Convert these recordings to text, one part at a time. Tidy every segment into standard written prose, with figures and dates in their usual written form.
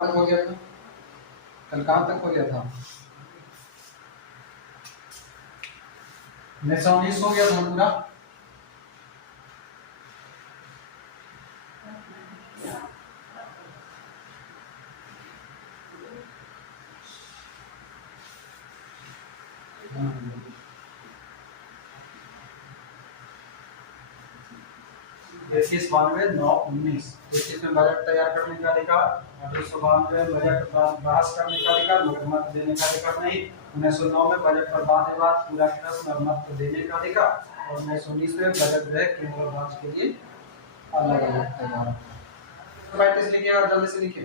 तक हो गया था? कल कहाँ तक हो गया था? 1919 हो गया था पूरा। इक्कीस 92 9 19 21 में बजट तैयार करने का अधिकार, 1892 में बजट बहस करने का अधिकार, मगर मत देने का अधिकार नहीं। 1909 में बजट पर वाद विवाद पूरा प्रश्न और मत देने का अधिकार, और 1919 में बजट जो है केंद्र और राज्य के लिए अलग अलग तैयार। 35 लिखिएगा, जल्दी से लिखिए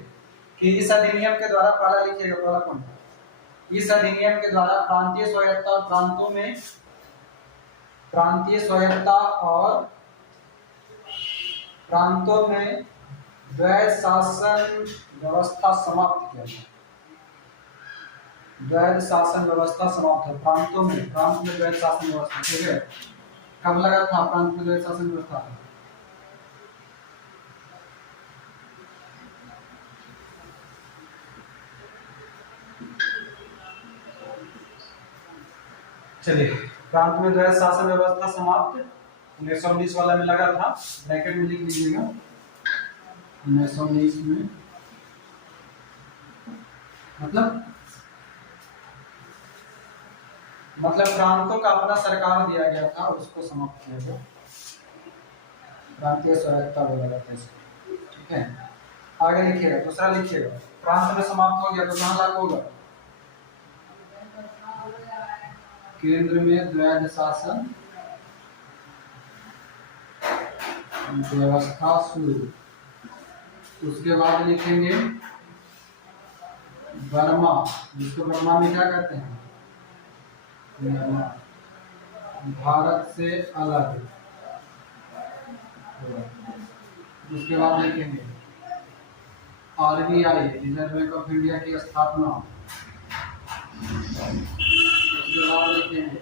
कि इस अधिनियम के द्वारा, पहला लिखिएगा, पहला पॉइंट, इस अधिनियम के द्वारा प्रांतीय स्वायत्ता और प्रांतों में द्वैध शासन व्यवस्था समाप्त किया गया। द्वैध शासन व्यवस्था समाप्त है प्रांत में द्वैध शासन व्यवस्था। ठीक है, कब लगा था प्रांत में द्वैध शासन व्यवस्था? चलिए, प्रांत में द्वैध शासन व्यवस्था समाप्त 1919 वाला में लगा था, ब्रैकेट में लिख लीजिएगा 1919 में, मतलब प्रांतों का अपना सरकार दिया गया था और उसको समाप्त किया गया, प्रांतीय स्वायत्ता बोला जाता है इसको। ठीक है, आगे लिखिएगा, दूसरा लिखिएगा, प्रांत में समाप्त हो गया तो कहाँ लागू होगा? केंद्र में द्वैध शासन व्यवस्था शुरू। उसके बाद लिखेंगे बर्मा, जिसको बर्मा में क्या कहते हैं? भारत से अलग। उसके बाद लिखेंगे RBI, reserve bank of India की स्थापना। उसके बाद लिखेंगे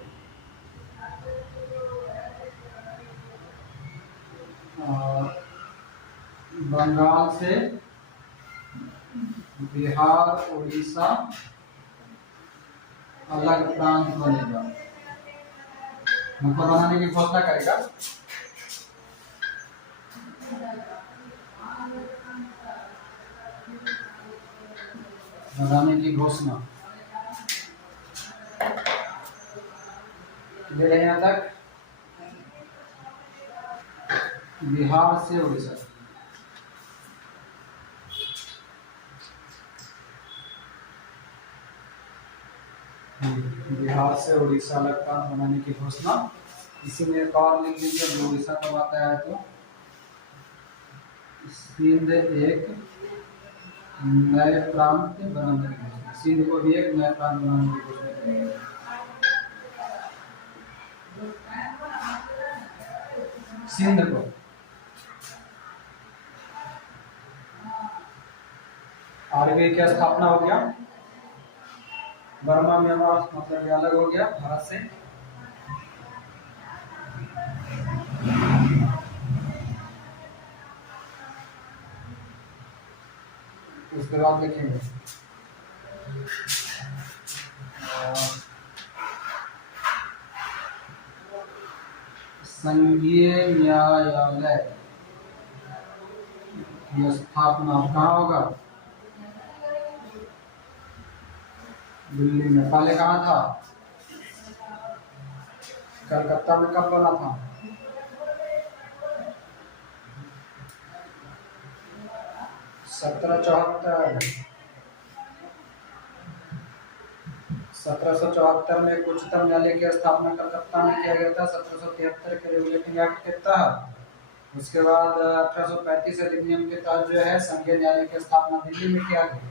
बंगाल से बिहार उड़ीसा अलग प्रांत बनेगा, मतलब बनाने की घोषणा करेगा। बनाने की घोषणा ले रहे हैं तक, बिहार से उड़ीसा। बिहार से उड़ीसा अलग प्रांत बनाने की घोषणा। इसी में एक और लिख लीजिए, उड़ीसा कब आता है तो सिंध एक नए प्रांत बनाने की घोषणा, सिंध को भी एक नए प्रांत बनाने की घोषणा करेंगे। सिंध को RBI की स्थापना हो गया, बर्मा म्यांमार मतलब ये अलग हो गया भारत से। उसके बाद लिखेंगे संघीय न्यायालय की स्थापना कहाँ होगा? दिल्ली में। पहले कहाँ था? कलकत्ता में। कब बना था? 1774 में उच्चतम न्यायालय की स्थापना कलकत्ता में किया गया था। 1773 के रेगुलेटिंग एक्ट के तहत। उसके बाद 1835 अधिनियम के तहत जो है संघीय न्यायालय की स्थापना दिल्ली में किया गया।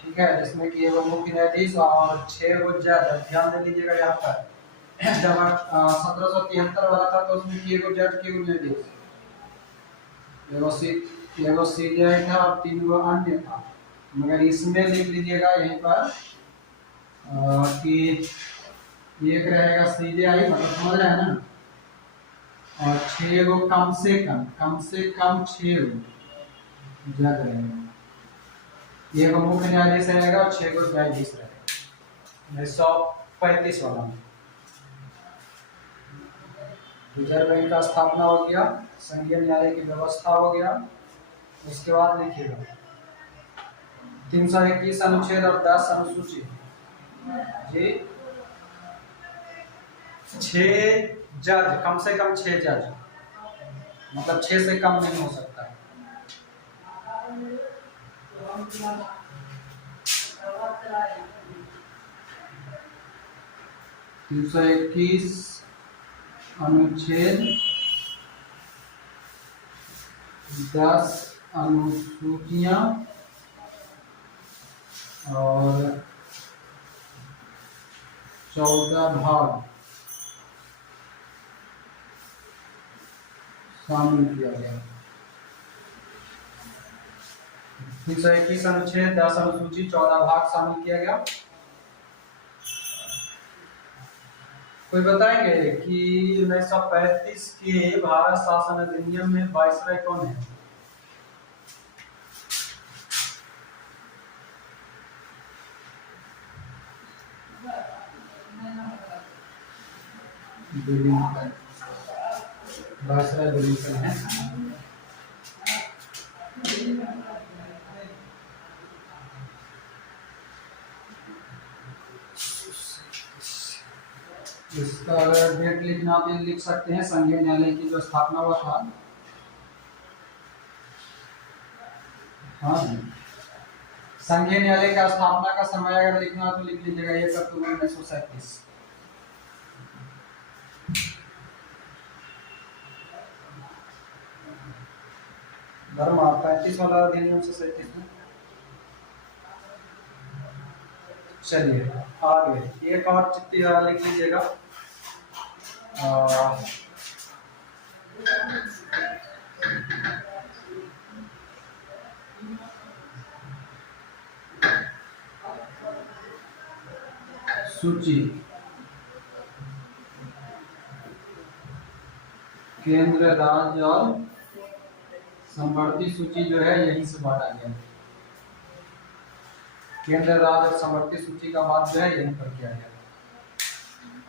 ठीक है, जिसमें कि वो मुख्य न्यायाधीश और 6 वो जज। ध्यान दे लीजिएगा यहाँ पर, जब 1773 वाला था तो उसमें 6 वो जज, 6 न्यायाधीश, एगो CJI था और 3 वो अन्य था। मगर इसमें लिख लीजिएगा यहीं पर कि एक रहेगा CJI, मतलब समझ रहे हैं ना, और 6 वो कम से कम 6 जज रहेगा। एक मुख्य न्यायाधीश रहेगा और 6 को न्यायाधीश रहेगा। 1935 वाला रिजर्व बैंक का स्थापना हो गया, संघीय न्यायालय की व्यवस्था हो गया। उसके बाद लिखिएगा 321 अनुच्छेद और 10 अनुसूची जी, 6 जज, कम से कम 6 जज, मतलब 6 से कम नहीं हो सकता है। 321 अनुच्छेद 10 अनुसूचियां और 14 भाग शामिल किया गया। 321 अनुच्छेद 10 अनुसूची 14 भाग शामिल किया गया। कोई बताएंगे कि 1935 के भारत शासन अधिनियम में वायसराय कौन है? वायसराय विलिंगटन है। इसका अगर डेट लिखना तो लिख सकते हैं, संघीय न्यायालय की जो स्थापना हुआ था। हाँ, संघीय न्यायालय का स्थापना का समय अगर लिखना तो लिख लीजिएगा 1 अक्टूबर 1937। धर्म 35 वाला अधिनियम से 37 में। चलिए आगे एक और चिट्ठी लिख लीजिएगा। सूची केंद्र, राज्य और समवर्ती सूची जो है यहीं से बांटा गया। केंद्र, राज्य और समवर्ती सूची का बात जो है यहीं पर किया गया।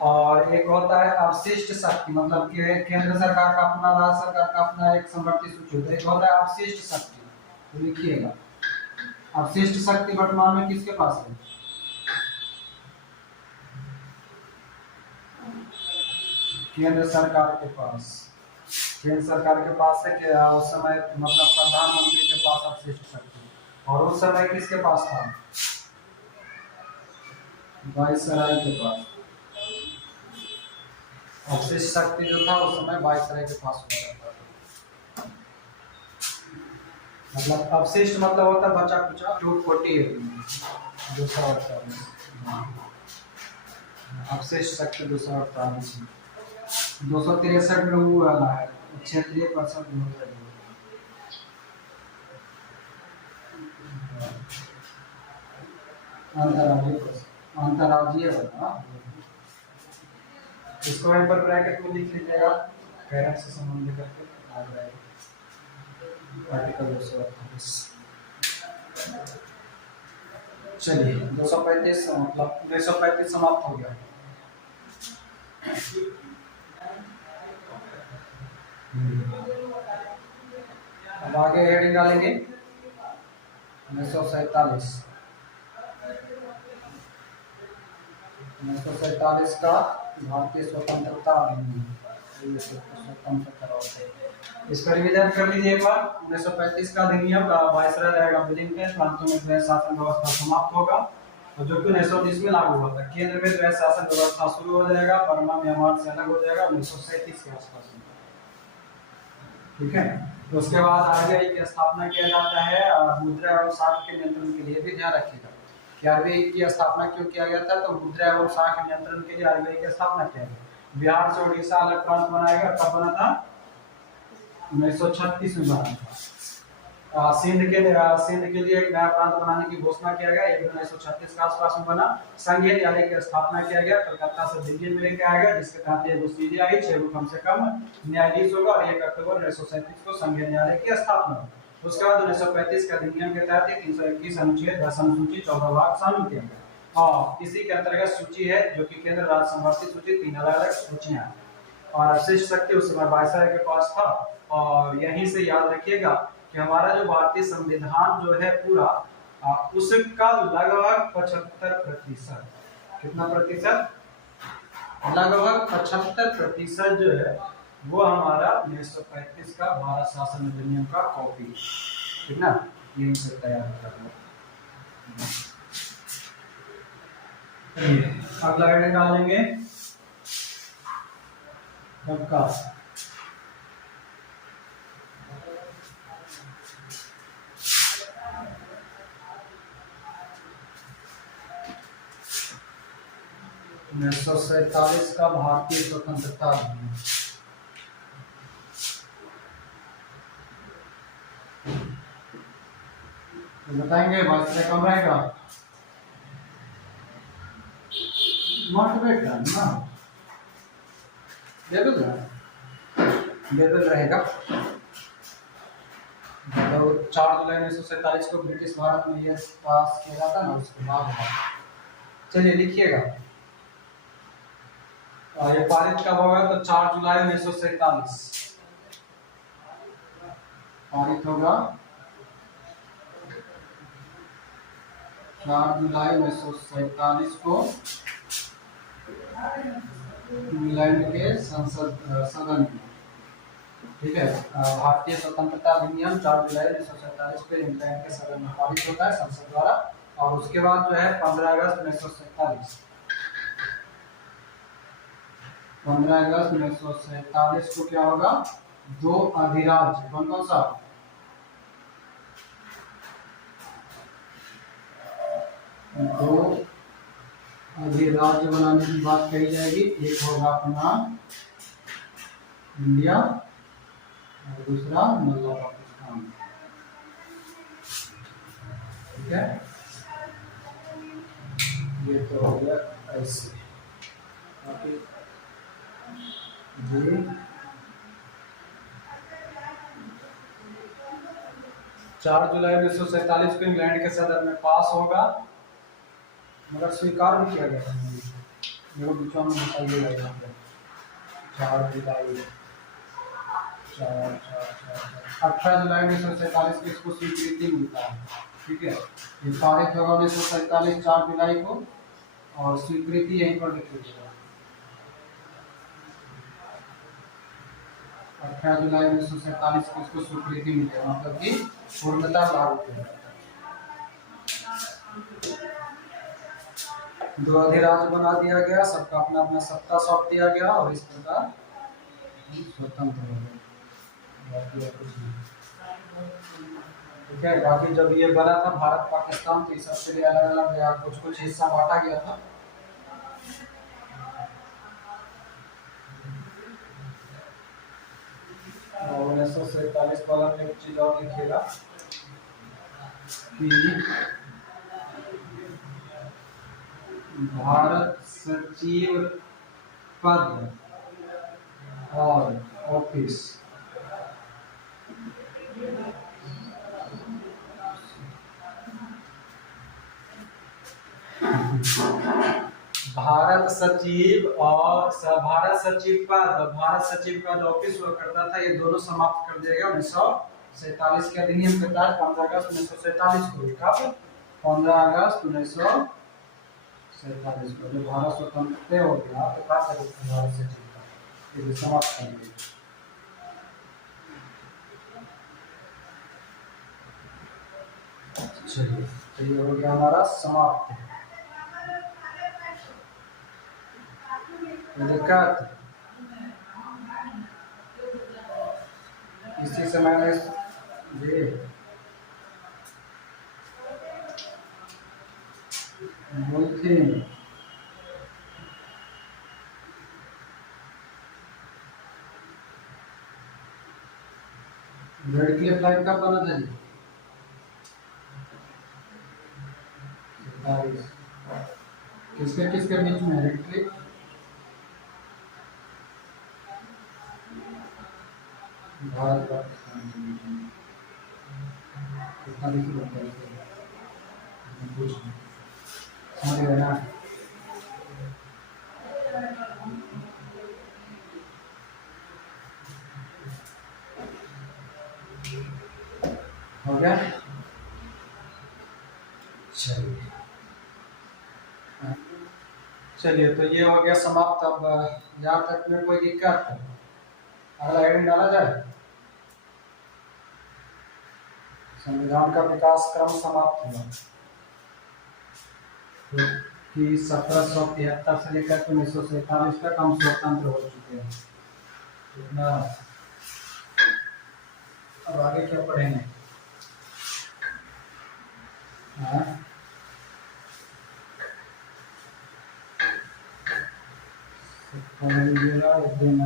और एक होता है अवशिष्ट शक्ति, मतलब कि केंद्र सरकार का अपना, राज्य सरकार का अपना एक समवर्ती सूची होता है। एक होता है अवशिष्ट शक्ति, तो लिखिएगा अवशिष्ट शक्ति वर्तमान में किसके पास है? केंद्र सरकार के पास। केंद्र सरकार के पास है कि उस समय मतलब प्रधानमंत्री के पास अवशिष्ट शक्ति, और उस समय किसके पास था? वायसराय के पास। अवशिष्ट शक्ति जो था उस समय वायसराय के पास हुआ करता था। मतलब अवशिष्ट मतलब होता है बचा कुचा, जो 48 248 अवशिष्ट शक्ति 248 263 में हुआ है क्षेत्रीय परिषद अंतर्राज्यीय बना। इसको यहाँ पर ब्रैकेट में लिख लीजिएगा, कैरेट से संबंध करके आ जाएगा आर्टिकल 238। चलिए 235 मतलब 235 समाप्त हो गया। अब आगे हेडिंग डालेंगे 1947 का भारतीय स्वतंत्रता अधिनियम। इसका रिवीजन कर लीजिए एक बार। 1935 का अधिनियम वायसराय रहेगा विलिंगटन, प्रांतों में द्वैध शासन व्यवस्था समाप्त होगा, और जो कि 1930 में लागू हुआ था। केंद्र में द्वैध शासन व्यवस्था शुरू हो जाएगा, बर्मा म्यांमार से अलग हो जाएगा 1937 के आसपास। ठीक है, तो उसके बाद आरबीआई की स्थापना किया जाता है, और मुद्रा एवं साख के नियंत्रण के लिए भी ध्यान रखिएगा कि आरबीआई की स्थापना क्यों किया गया था। तो मुद्रा एवं साख नियंत्रण के लिए आरबीआई की स्थापना किया गया। बिहार से उड़ीसा अलग प्रांत बनाएगा, कब बना था? 1936 में बना था। सिंध के लिए एक नया प्रांत बनाने की घोषणा किया गया, 1936 के आसपास में बना। संघीय न्यायालय की स्थापना किया गया, कलकत्ता से दिल्ली में लेके आया गया, जिसके तहत एगो सीधी आई, 6 कम से कम न्यायाधीश होगा, और 1 अक्टूबर 1937 को संघीय न्यायालय की स्थापना। उसके बाद 1935 के अधिनियम के तहत 321 अनुच्छेद 10 अनुसूची 14 भाग शामिल किया गया और इसी के अंतर्गत सूची है जो कि केंद्र राज्य संवर्धित सूची 3 अलग-अलग सूचियां हैं और अवशिष्ट शक्ति उस समय वायसराय के पास था। और यहीं से याद रखिएगा कि हमारा जो भारतीय संविधान जो है पूरा उसका लगभग 75%, कितना प्रतिशत, लगभग 75% जो है वो हमारा 1935 का भारत शासन अधिनियम का कॉपी, ठीक ना, यहीं से तैयार करना। अगला हेड निकालेंगे अवकाश। उन्नीस सौ सैतालीस का भारतीय स्वतंत्रता अधिनियम। तो बताएंगे वायसराय कब रहेगा, मोटिवेट ना लेवल रहेगा। तो 4 जुलाई 1947 को ब्रिटिश भारत में यह पास किया जाता ना, उसके बाद चलिए लिखिएगा ये पारित कब होगा, तो 4 जुलाई 1947 पारित होगा। 4 जुलाई 1947 को इंग्लैंड के संसद सदन में, ठीक है, भारतीय स्वतंत्रता अधिनियम 4 जुलाई 1947 को इंग्लैंड के सदन में पारित होता है संसद द्वारा। और उसके बाद जो है 15 अगस्त 1947 को क्या होगा, 2 अधिराज्य, कौन कौन सा, 2 अधिराज्य बनाने की बात कही जाएगी। एक होगा अपना इंडिया और दूसरा मुल्ला पाकिस्तान, ठीक है। ये तो हो गया ऐसे, ये 4 जुलाई 1947 को इंग्लैंड के सदन में पास होगा, मगर स्वीकार भी किया गया था। मेरे बीचों में बताइएगा यहाँ पे 4 जुलाई 18 जुलाई 1947 को इसको स्वीकृति मिलता है, ठीक है। ये पारित होगा 1947 4 जुलाई को और स्वीकृति यहीं पर लिखिएगा 18 जुलाई 1947 को इसको स्वीकृति मिलती है, मतलब कि पूर्णता लागू किया। 2 अधिराज्य बना दिया गया, सबका अपना अपना सत्ता सौंप दिया गया और इस प्रकार स्वतंत्र हो गए। ठीक है, बाकी जब ये बना था भारत पाकिस्तान तो सबसे लिए अलग अलग कुछ कुछ हिस्सा बांटा गया था। और 1947 वाला में एक चीज और लिखिएगा कि भारत सचिव पद और ऑफिस भारत सचिव और भारत सचिव पद ऑफिस हुआ करता था, ये दोनों समाप्त कर दिया गया 1947 के अधिनियम के तहत 15 अगस्त 1947 को। कब? 15 अगस्त 1947 को जब भारत स्वतंत्र हो गया तो भारत सचिव का समाप्त कर दिया। चलिए तो ये हो गया हमारा समाप्त। दिक्कत इसी से मैंने जी बोलती रेड क्लिफ लाइन का बना था जी किसके किसके बीच में रेड क्लिफ भारत पाकिस्तान इतना देखिए कुछ समझ गए ना। हो गया। चलिए चलिए तो ये हो गया समाप्त। अब यहाँ तक में कोई दिक्कत है? अगला हेडिंग डाला जाए। संविधान का विकास क्रम समाप्त हुआ तो कि 1773 से लेकर 1947 तक हम स्वतंत्र हो चुके हैं। इतना। अब आगे क्या पढ़ेंगे? हाँ? एक दिन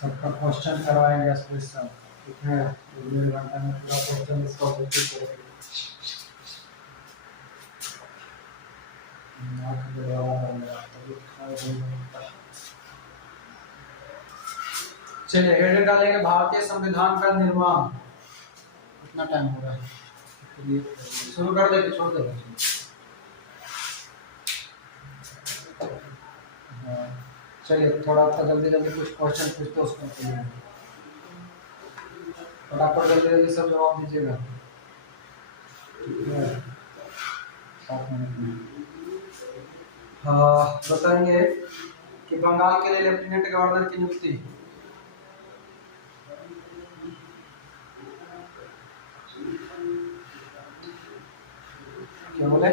सबका क्वेश्चन करवाएंगे स्पेशल। ठीक है, 1.5 घंटा में पूरा क्वेश्चन इसका उपस्थित करेंगे। चलिए हेडिंग डालेंगे भारतीय संविधान का निर्माण। कितना टाइम हो रहा है? शुरू कर देंगे, छोड़ देंगे? चलिए थोड़ा सा जल्दी जल्दी कुछ क्वेश्चन पूछते उसमें फटाफट जल्दी जल्दी सब जवाब दीजिएगा। ठीक है, 7 मिनट में। बताएंगे कि बंगाल के लिए लेफ्टिनेंट गवर्नर की नियुक्ति। क्या बोले?